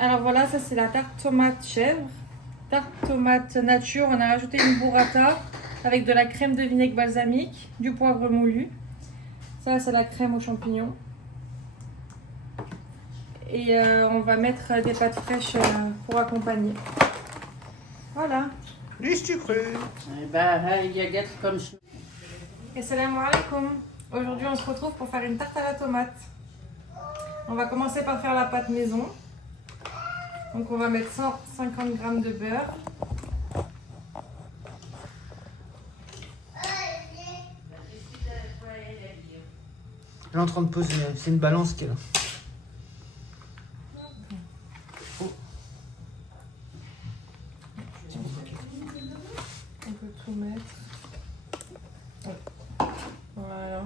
Alors voilà, ça c'est la tarte tomate chèvre. Tarte tomate nature, on a rajouté une burrata avec de la crème de vinaigre balsamique, du poivre moulu. Ça c'est la crème aux champignons. Et on va mettre des pâtes fraîches pour accompagner. Voilà. Du sucre. Assalamu alaikum. Aujourd'hui on se retrouve pour faire une tarte à la tomate. On va commencer par faire la pâte maison. Donc on va mettre 150 g de beurre. Elle est en train de poser, c'est une balance qu'elle a. On peut tout mettre. Voilà.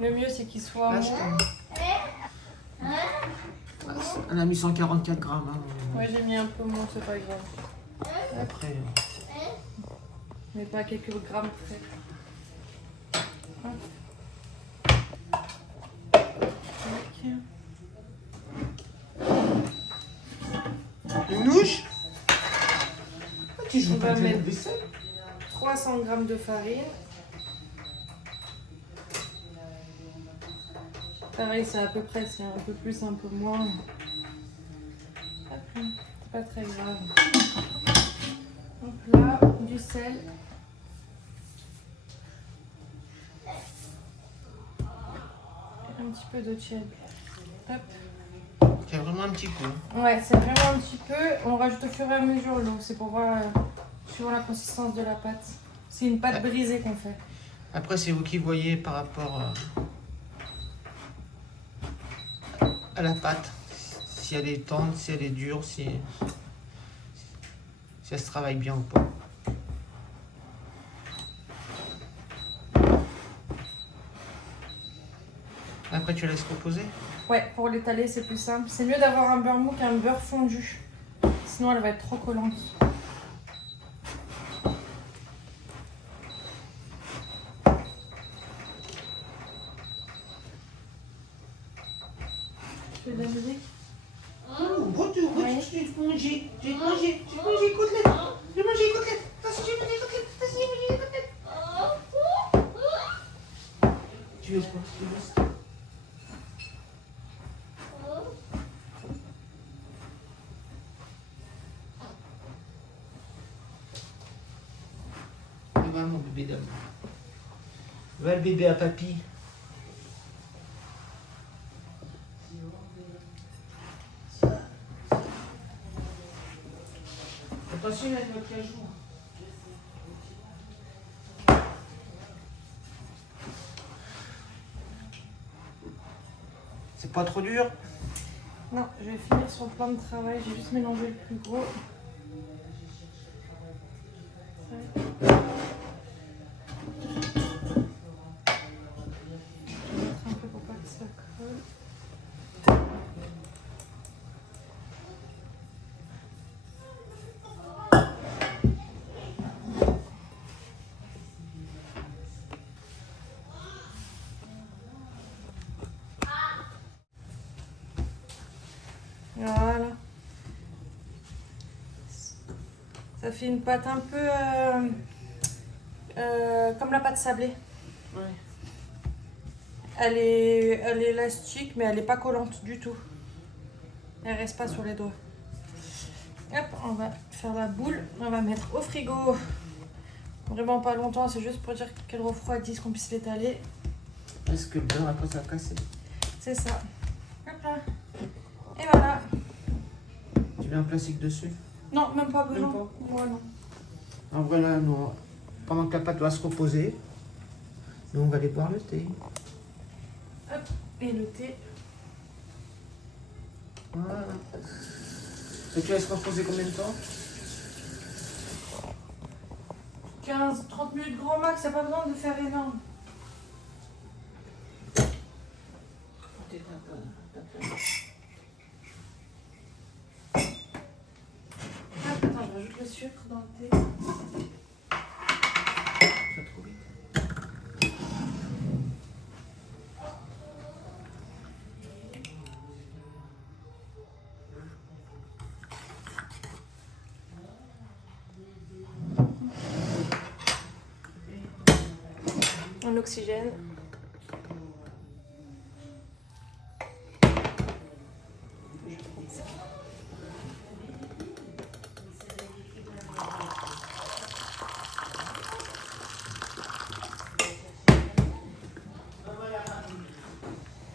Le mieux c'est qu'il soit mou. Elle a mis 144 grammes. Hein. Ouais, j'ai mis un peu moins, c'est pas grave. Après. Mais pas quelques grammes près. Hop. Une nouche. On va mettre 300 g de farine. Pareil, c'est à peu près, c'est un peu plus, un peu moins. C'est pas très grave. Donc là, du sel. Et un petit peu d'eau tiède. Hop. C'est vraiment un petit peu. Ouais, c'est vraiment un petit peu. On rajoute au fur et à mesure l'eau. C'est pour voir suivant la consistance de la pâte. C'est une pâte brisée qu'on fait. Après, c'est vous qui voyez par rapport à la pâte. Si elle est tendre, si elle est dure, si elle se travaille bien ou pas. Après, tu laisses reposer. Ouais, pour l'étaler, c'est plus simple. C'est mieux d'avoir un beurre mou qu'un beurre fondu. Sinon, elle va être trop collante. Tu veux de la musique? Retour, j'ai mangé côtelette. J'ai mangé côtelette. J'ai mangé côtelette. Tu veux quoi? Va mon bébé d'homme. Va le bébé à papy. Attention avec votre cajou. C'est pas trop dur? Non, je vais finir sur le plan de travail. J'ai juste mélangé le plus gros. Un peu pour pas que ça colle. Voilà. Ça fait une pâte un peu comme la pâte sablée. Ouais. Elle est élastique, mais elle n'est pas collante du tout. Elle reste pas sur les doigts. Hop, on va faire la boule. On va mettre au frigo. Vraiment pas longtemps, c'est juste pour dire qu'elle refroidisse, qu'on puisse l'étaler. Est-ce que le beurre après ça a cassé? C'est ça. Hop là. Et voilà. Tu mets un plastique dessus? Non, même pas besoin. Même pas. Moi non. En vrai là, nous, pendant que la pâte va se reposer, nous on va aller boire le thé. Hop, et le thé. Voilà. Et tu laisses reposer combien de temps? 15-30 minutes grand max, il n'y a pas besoin de faire énorme. Attends, je rajoute le sucre dans le thé. Ça trop vite. en oxygène.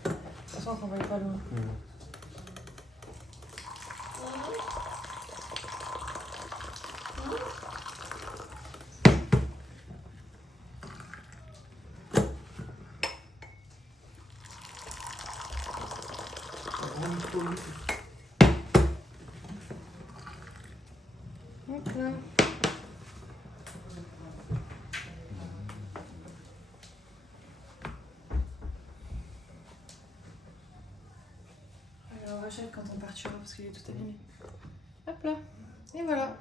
De toute façon, on va pas loin. Donc là. Alors on rachète quand on partira parce qu'il est tout abîmé. Hop là. Et voilà.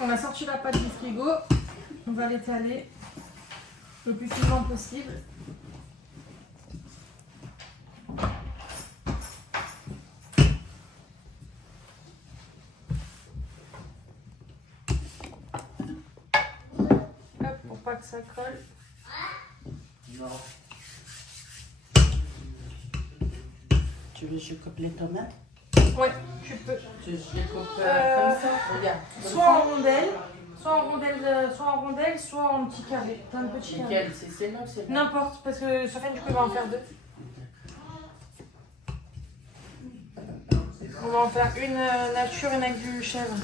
On a sorti la pâte du frigo. On va l'étaler le plus finement possible. Hop, pour pas que ça colle. Non. Tu veux que je coupe les tomates? Ouais, tu peux. Je les coupe comme ça? Regarde. Soit en rondelles, soit en petits carrés. T'as un petit carré. Lesquels? C'est celle-là ou celle-là? N'importe, parce que Sofiane, du coup, il va en faire deux. On va en faire une nature et une avec du chèvre.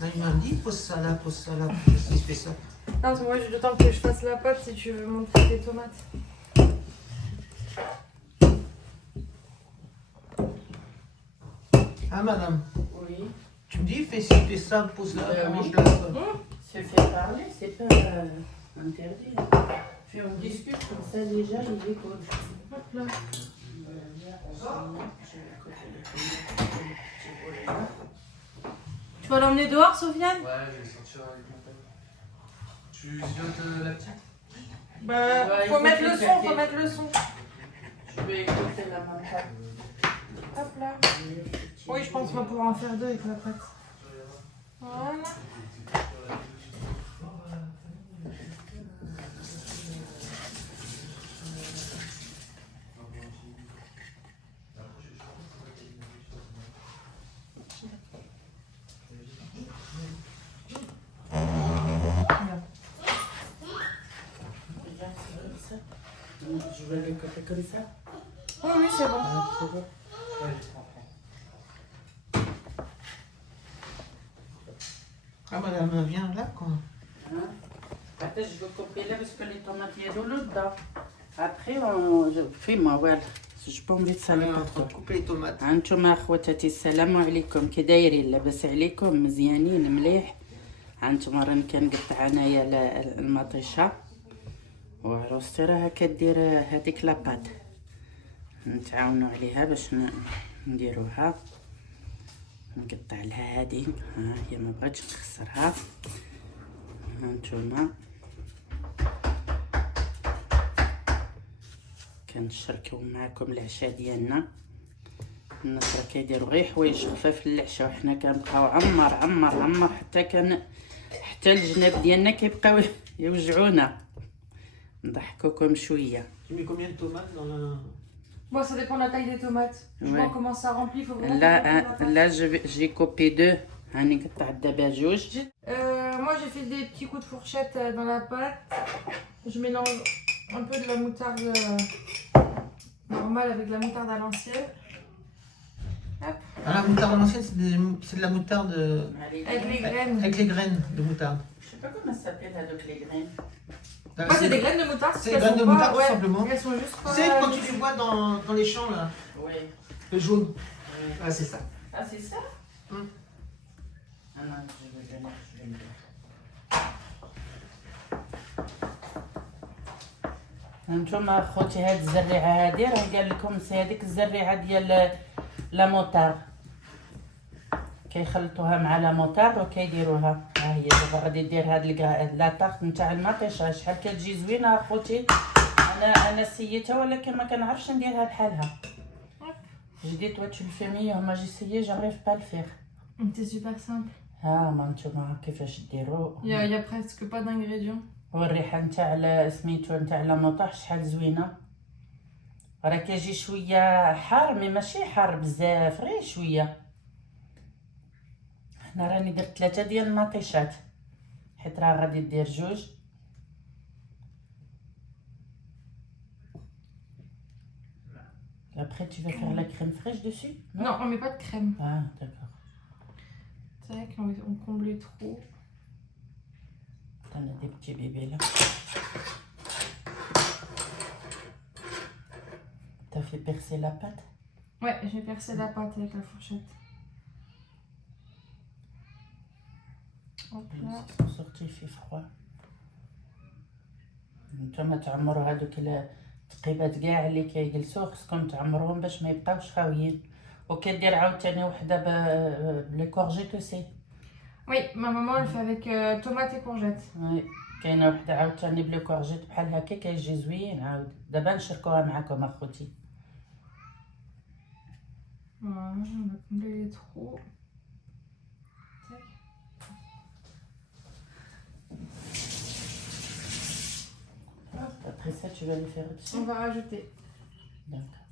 Là, il m'a dit, pose ça là, il fait ça. Non, moi, j'ai le temps que je fasse la pâte si tu veux montrer tes tomates. Ah, madame, Oui. tu me dis, fais ci, fais ça, pose là, mange Oui. là. Se faire parler, c'est pas interdit. Puis on discute comme ça déjà, il écoute. Hop là. Tu vas l'emmener dehors, Sofiane? Ouais, je vais sortir avec mon père. Tu ziotes la petite? Bah, Ouais, faut il mettre faut le que son, tu faut mettre le son. Je vais écouter la maman. Hop là. Oui, je pense qu'on va pouvoir en faire deux avec la pâte. Voilà. Je vais le couper comme ça. Oui, oui, c'est bon. C'est bon. Ah, madame, viens là, quoi. Hein? Attends, je vais couper là parce que les tomates, il y a de l'eau dedans. Après, fais-moi, voilà. Je pas envie de saler Alors, pas trop. couper les tomates. هانتوما اخواتاتي السلام عليكم كي دايرين لاباس عليكم مزيانين مليح. هانتوما راني كنقطع انايا المطيشه وعروستي راها كدير هذيك لاباط نتعاونوا عليها باش نديروها. نقطع لها هذه ها هي ما بغاتش نخسرها. هانتوما كنشاركو معكم العشاء ديالنا. الناس راه كيديروا غير حوايج خفاف للعشاء وحنا كنبقاو عمر حتى الجناب ديالنا كيبقاو يوجعونا. نضحكوكم شويه. Tu mets combien de tomates dans la... Bon, ça dépend de la taille des tomates. Je Ouais. vois comment ça remplit, il faut vraiment... là j'ai coupé deux. هاني قطعت دابا جوج. Moi, j'ai fait des petits coups de fourchette dans la pâte. Je mélange un peu de la moutarde normale avec de la moutarde à l'ancienne. Hop, Ah, la moutarde à l'ancienne, c'est de la moutarde avec les graines. avec les graines de moutarde. Je sais pas comment ça s'appelle avec les graines. Moi, c'est des graines de moutarde. C'est des graines de moutarde, tout simplement. Elles sont juste Tu pas... sais, quand tu les vois dans les champs, là, Oui. le jaune. Ah, c'est ça. Ah c'est ça? Hum. Ah non, je vais le mettre. هانتوما خوتي هاد الزريعه هادي راه قال لكم سي هذيك الزريعه ديال لا موطار كيخلطوها مع لا موطار وكيديروها. ها هي دابا غادي دير هاد لاطاغ نتاع المطيشه. شحال كتجي زوينه اخوتي. انا سيتها ولكن ما كنعرفش نديرها بحالها. Je dis toi tu le fais mieux, moi j'ai essayé, j'arrive pas à le faire. C'est super simple. ها ما نتوما كيفاش ديروا. Il y a presque pas d'ingrédients. والريحه نتاع سميتو نتاع لا موطاح شحال زوينه. راه كيجي شويه حار مي ماشي حار بزاف غير شويه. انا راني درت 3 ديال المطيشات حيت راه غادي دير 2. Après tu vas faire la crème fraîche dessus? Non, on met pas de crème. Ah d'accord. C'est vrai qu'on comblait trop. T'en as des petits bébés là. T'as fait percer la pâte? Ouais, j'ai percé la pâte avec la fourchette. Hop là. Ils sont sortis, il fait froid. نتوما تعمروا هادوك التقيبات كاع اللي كيجلسوا خصكم تعمروهم باش ما يبقاوش خاويين. وكدير عاوتاني وحده بلي كورجيت اوسي. Oui, ma maman elle fait avec tomates et courgettes. وي كاينه وحده عاوتاني بلي كورجيت بحال هكا كيجي زوين عاود. دابا نشركوها معكم اخوتي. Voilà, on a comblé les trous. Tac. Après ça tu vas les faire dessus. On va rajouter D'accord.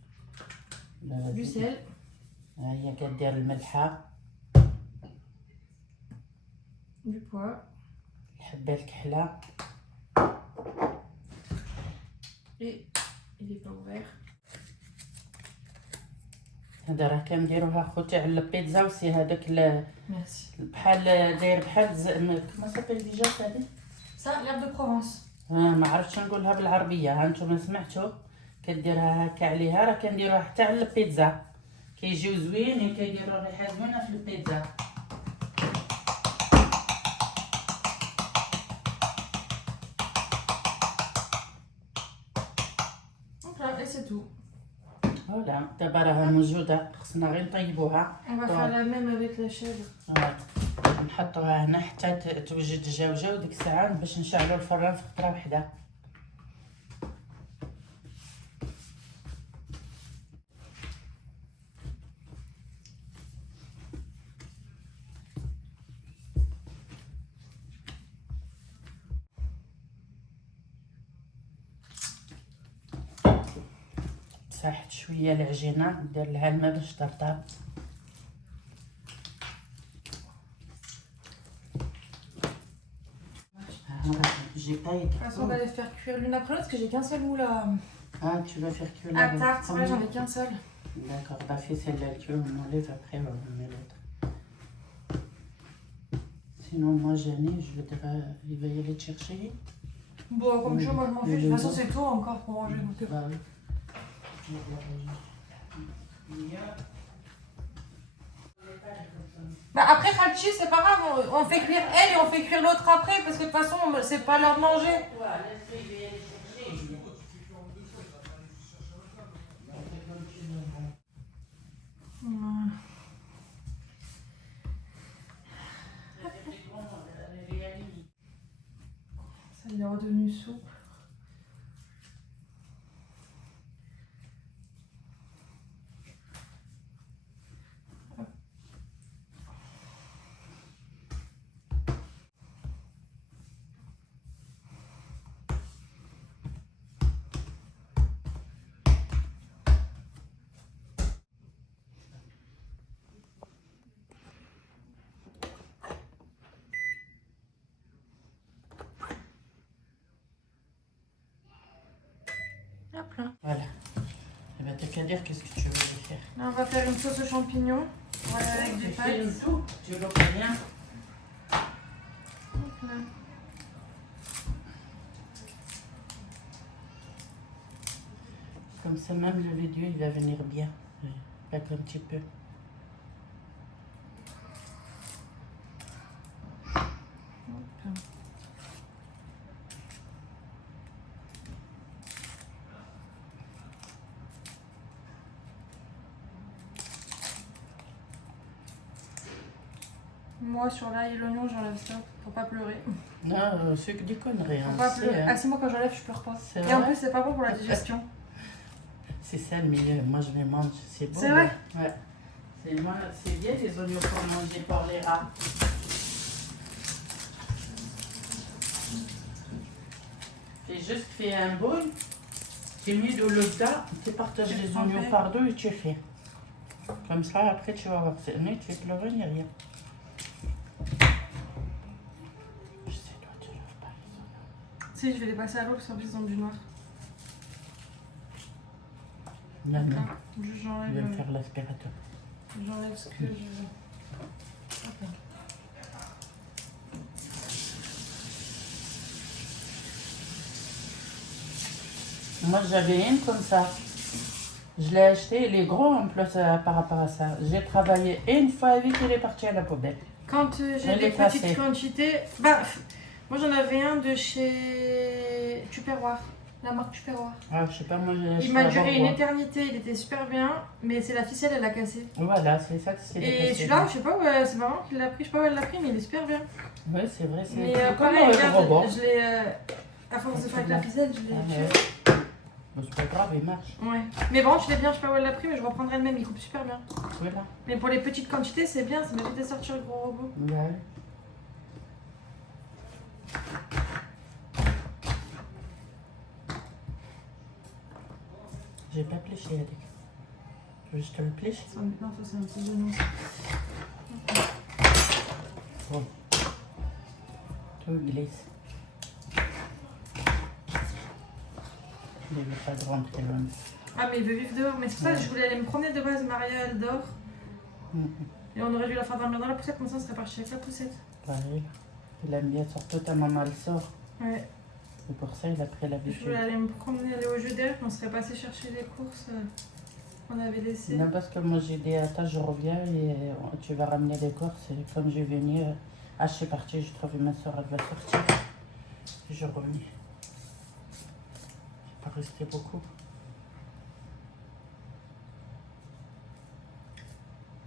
du sel. هي كدير الملحه. Du poivre. الحبه الكحله. Et il est pas ouvert. هذا راه كنديروها خوتي على البيتزا وسي هذاك Merci. بحال داير بحال كما سابيل ديجا هذه. Ça, l'herbe de Provence. ما عرفتش نقولها بالعربيه. ها نتوما سمعتوا كديرها هكا عليها. راه كنديروها حتى على البيتزا كيجيو زوينين كيديروا ريحه زوينه في البيتزا. Donc là, et c'est tout. فوالا دابا راها موجوده خصنا غير نطيبوها. On va faire la même avec la chèvre. نحطوها هنا حتى توجد الجوجه وديك الساعه باش نشعلوا الفران في خطره وحده. ساحت شويه العجينه ندير لها الماء باش ترطب. J'ai pas été. De toute façon, on va les faire cuire l'une après l'autre parce que j'ai qu'un seul moule Ah, tu vas faire cuire à tarte. Ouais, j'en ai qu'un seul. D'accord, bah fais celle-là, tu on enlève après, on met l'autre. Sinon, moi, Jenny, je vais il va y aller te chercher. Bon, comme Oui. ça, moi je m'en Oui, fiche. De toute oui. façon, c'est tôt encore pour manger. Donc, Bah oui. Bah après Khalchi, c'est pas grave, on fait cuire elle et on fait cuire l'autre après parce que de toute façon c'est pas l'heure de manger. Ça y est redevenu souple. Hop là. Voilà. Et ben, t'as qu'à dire qu'est-ce que tu veux lui faire. Là, on va faire une sauce aux champignons. Voilà, avec Tu des fais pâtes. une soupe, tu veux combien? Hop là. Comme ça, même le vidéo, il va venir bien. Pas un petit peu. Moi, sur l'ail et l'oignon, j'enlève ça. Faut pas pleurer. Non, c'est que des conneries. Faut Hein, pas c'est, pleurer. hein. Ah, si, moi, quand j'enlève, je pleure pas. C'est Et en vrai plus, c'est pas bon pour la digestion. C'est ça le meilleur. Moi, je les mange. C'est bon. C'est vrai? Ouais. C'est bien les oignons pour manger pour les rats. Fais un bol. Tu mets de l'eau dedans. Tu partages Tu les prends oignons fait. par deux et tu fais. Comme ça, après, tu vas voir. Mais tu fais pleurer, il n'y a rien. Je sais, toi, tu lèves pas les oignons. Si, je vais les passer à l'eau parce qu'en plus, ils ont du noir. Non, non. Là, juste Je vais me j'enlève faire l'aspirateur. j'enlève ce que je veux. Hop là. Moi, j'avais une comme ça. Je l'ai acheté, il est gros en plus par rapport à ça. J'ai travaillé une fois avec, il est parti à la poubelle. Quand j'ai Elle des est cassée. petites quantités, bah, moi j'en avais un de chez Tupperware, la marque Tupperware. Ah, je sais pas, moi j'ai acheté. Il m'a duré avant, une moi. éternité, il était super bien, mais c'est la ficelle, elle a cassé. Voilà, c'est ça que c'est. Et celui-là, je sais pas, c'est maman qui l'a pris, je sais pas où elle l'a pris, mais il est super bien. Oui, c'est vrai, c'est Mais c'est comme pareil, le regarde, robot. je l'ai, à force de faire avec la ficelle, je l'ai Ah, ouais. tué. Bon, c'est pas grave, il marche. Ouais. Mais bon, je l'ai bien, je sais pas où elle l'a pris, mais je reprendrai le même, il coupe super bien. Voilà. Mais pour les petites quantités, c'est bien, ça m'évite de sortir le gros robot. Ouais. J'ai pas pléché, Yannick. Tu veux que je te le plèche? Non, ça c'est un petit oignon. Bon. Tout glisse. Il veut pas de rentrer loin. Ah, mais il veut vivre dehors, mais c'est pour ça que je voulais aller me promener de base. Maria, elle dort. Et on aurait dû la faire dormir dans la poussette, comme ça on serait parti avec la poussette. Pareil. Il aime bien, surtout ta maman le sort. Ouais. C'est pour ça qu'il a pris Je l'habitude. voulais aller me promener, aller au jeu d'air, on serait passé chercher les courses qu'on avait laissées. Non, parce que moi j'ai dit à ta, je reviens et tu vas ramener les courses. Et comme je vais venir, je suis partie, je trouvais ma soeur, elle va sortir. Et je revenais. J'ai pas resté beaucoup.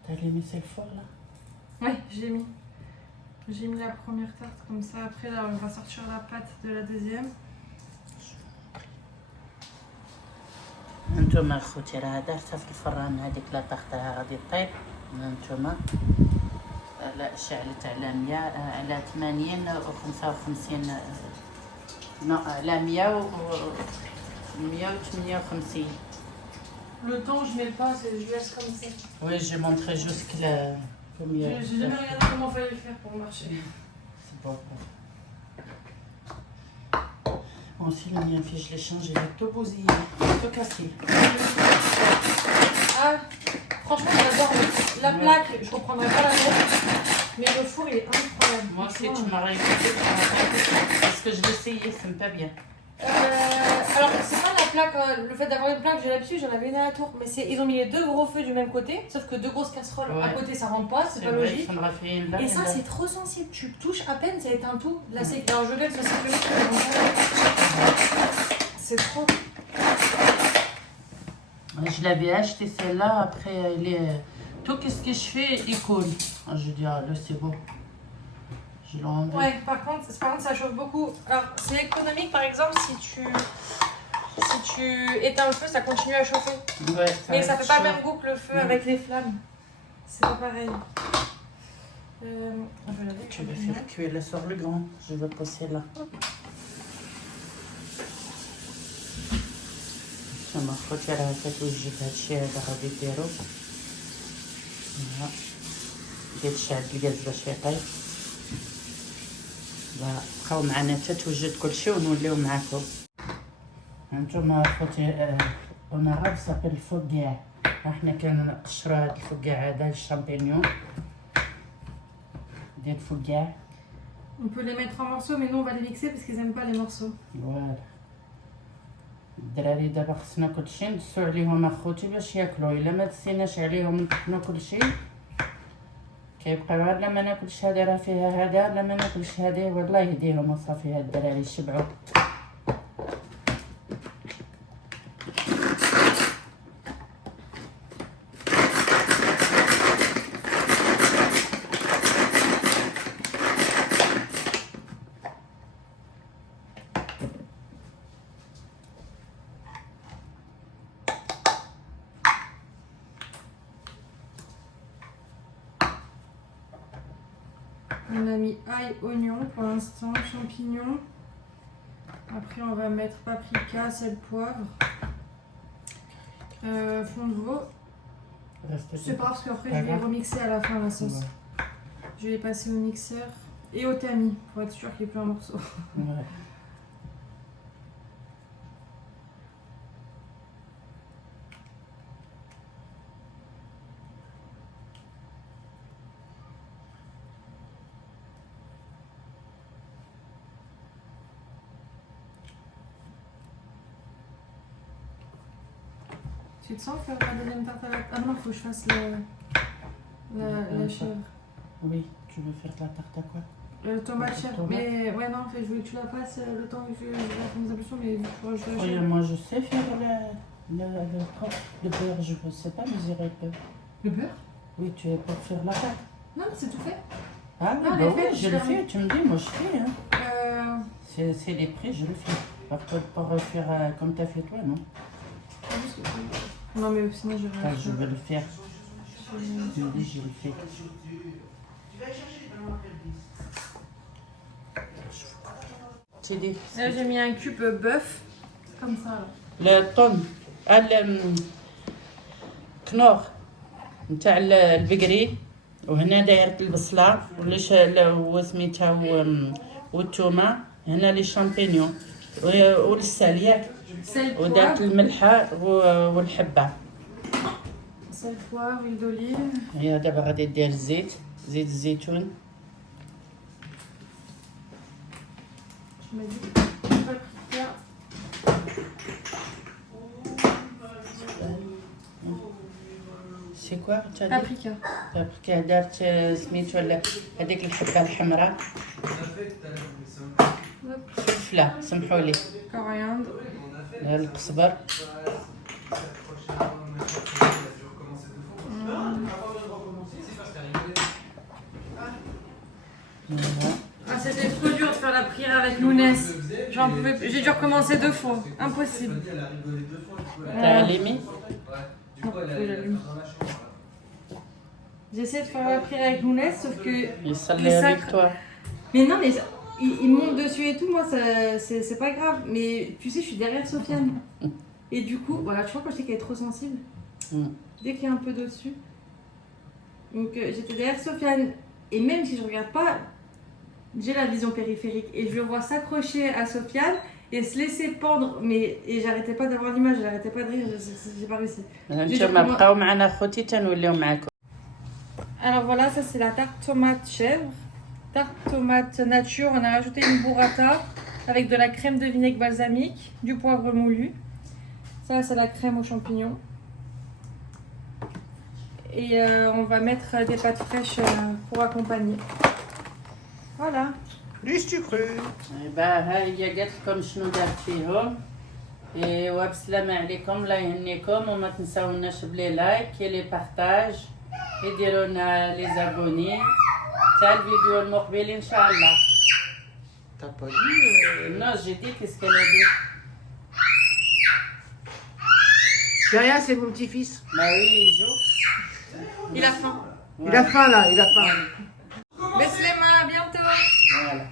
T'as allumé celle fort là? Ouais, j'ai mis. J'ai mis la première tarte comme ça. Après, là, on va sortir la pâte de la deuxième. انتوما خوتي راه دارتها في الفران هذيك لا طاحتها غادي طيب انتوما لا شعلت على 100 على 80 و 55 نو على 100 و 158. Le temps, je mets le pas, je laisse comme ça. Oui, j'ai montré juste que la combien. J'ai jamais regardé comment fallait le faire pour marcher. C'est bon. Bon, si le mien fait, je l'ai changé, il a tout bousillé, tout cassé. Ah, franchement, j'adore la plaque, je reprendrai pas la même. Mais le four, il est incroyable. Moi aussi, tu Franchement. m'as réécouté, parce que je l'ai essayé, ça me pas bien. Alors, c'est pas la plaque, le fait d'avoir une plaque, j'ai l'habitude, j'en avais une à la tour. Mais ils ont mis les deux gros feux du même côté, sauf que deux grosses casseroles à Ouais. côté, ça rentre pas, c'est pas vrai, logique. ça me fait une là, Et ça, là. c'est trop sensible. Tu touches à peine, ça éteint tout. Là, c'est alors, je laisse le sécurité. C'est trop. Je l'avais acheté celle-là, après, il est... tout ce que je fais, il coule. Ah, je dis, ah là, c'est bon. Je l'ai enlevé. Ouais, par contre, ça chauffe beaucoup. Alors, c'est économique, par exemple, si tu éteins le feu, ça continue à chauffer. Ouais, Mais ça fait pas le chaud. même goût que le feu avec les flammes. C'est pas pareil. Je vais laver Tu veux complètement. faire cuire là sur le grand. Je vais passer là. ثم خوتي راه كتوجد هادشي هذا غادي ديرو دير تشعل الغاز باش يطيب بقاو معنا حتى توجد كلشي ونوليو معاكم هانتوما خوتي انا غاد ساقي الفقاع حنا كنقشروا هاد الفقاع هذا الشامبينيون ديال الفقاع. On peut les mettre en morceaux, mais nous on va les mixer parce qu'ils aiment pas les morceaux. فوالا الدراري دابا خصنا كلشي ندسو عليهم اخوتي باش ياكلوا الا ما دسيناش عليهم نطحنوا كلشي كيبقاو غير لا ما ناكلش هادي راه فيها هذا لا ما ناكلش هادي والله يهديهم وصافي هاد الدراري شبعوا. On a mis ail, oignon pour l'instant, champignons. Après, on va mettre paprika, sel, poivre. Fond de veau. C'est pas grave parce qu'après, je vais remixer à la fin la sauce. Ouais. Je vais passer au mixeur et au tamis pour être sûr qu'il n'y ait plus un morceau. Ouais. Tu te sens faire la deuxième tarte à la... Ah non, il faut que je fasse la chèvre. Oui, tu veux faire la tarte à quoi? Tomate chèvre. Tomate. Mais ouais, non, en fait, je voulais que tu la fasses le temps que je fasse mes impulsions, mais vu que je Oui, chèvre. moi je sais faire le beurre, je ne sais pas mesurer le beurre. Le beurre? Oui, tu es pour faire la pâte. Non, mais c'est tout fait. Ah Non, oui, les bah faits, oui, je je le l'ai fais, tu me dis, moi je fais. Hein. Euh... C'est les prix, je le fais. Par contre, pour faire comme tu as fait toi, non? Non, mais sinon, je Ah, je vais le faire. Tu me dis, je le fais. Tu dis. Là, j'ai mis un cube bœuf. Comme ça, là. الطن الكنور نتاع البقري وهنا دايرة البصلة وسميتها والثومة هنا لي شامبينيون والسال ياك Sel, ودارت poivre. الملحة والحبة. Sel, poivre, huile d'olive. هي دابا غادي دير الزيت زيت الزيتون. Je me dis paprika. سي كوا Paprika. بابريكا دارت سميتو هذيك الحبة الحمراء On a fait tout à l'heure, mais c'est un peu. فلفلة سمحوا لي Coriandre. القزبر. Ah, c'était trop dur de faire la prière avec Lounès. J'en pouvais plus. J'ai dû recommencer 2 fois. Impossible. Elle a rigolé 2 fois. T'as allumé? Ouais. Du coup, elle Oui, a j'allume. dans la chambre. J'essaie de faire la prière avec Lounès, sauf que. يصلي Les avec sacres. toi. Mais non, mais il monte dessus et tout, moi, c'est pas grave. Mais tu sais, je suis derrière Sofiane. Et du coup, voilà, tu vois, quand je sais qu'elle est trop sensible, Mm. dès qu'il y a un peu d'au-dessus. Donc, j'étais derrière Sofiane. Et même si je regarde pas, j'ai la vision périphérique. Et je le vois s'accrocher à Sofiane et se laisser pendre. Et j'arrêtais pas d'avoir l'image, j'arrêtais pas de rire, j'ai pas réussi. انتما بقاو معنا خوتي تنوليو معاكم. Alors voilà, ça c'est la tarte tomate chèvre. Tarte tomate nature, on a rajouté une burrata avec de la crème de vinaigre balsamique, du poivre moulu. Ça c'est la crème aux champignons. Et on va mettre des pâtes fraîches pour accompagner. Voilà. Du sucre. ها هي قالت لكم شنو دارت فيهم. ايوا بسلامة عليكم، الله يهنيكم، وما تنساوناش بلي لايك لي بارطاج، يديروا لنا لي زابوني تاع الفيديو المقبل ان شاء الله. T'as pas dit Non, j'ai dit qu'est-ce qu'elle a dit. C'est rien, c'est mon petit-fils. Bah oui, il joue. Il a faim. Il a faim là, il a faim. Baisse les mains, à bientôt. Voilà.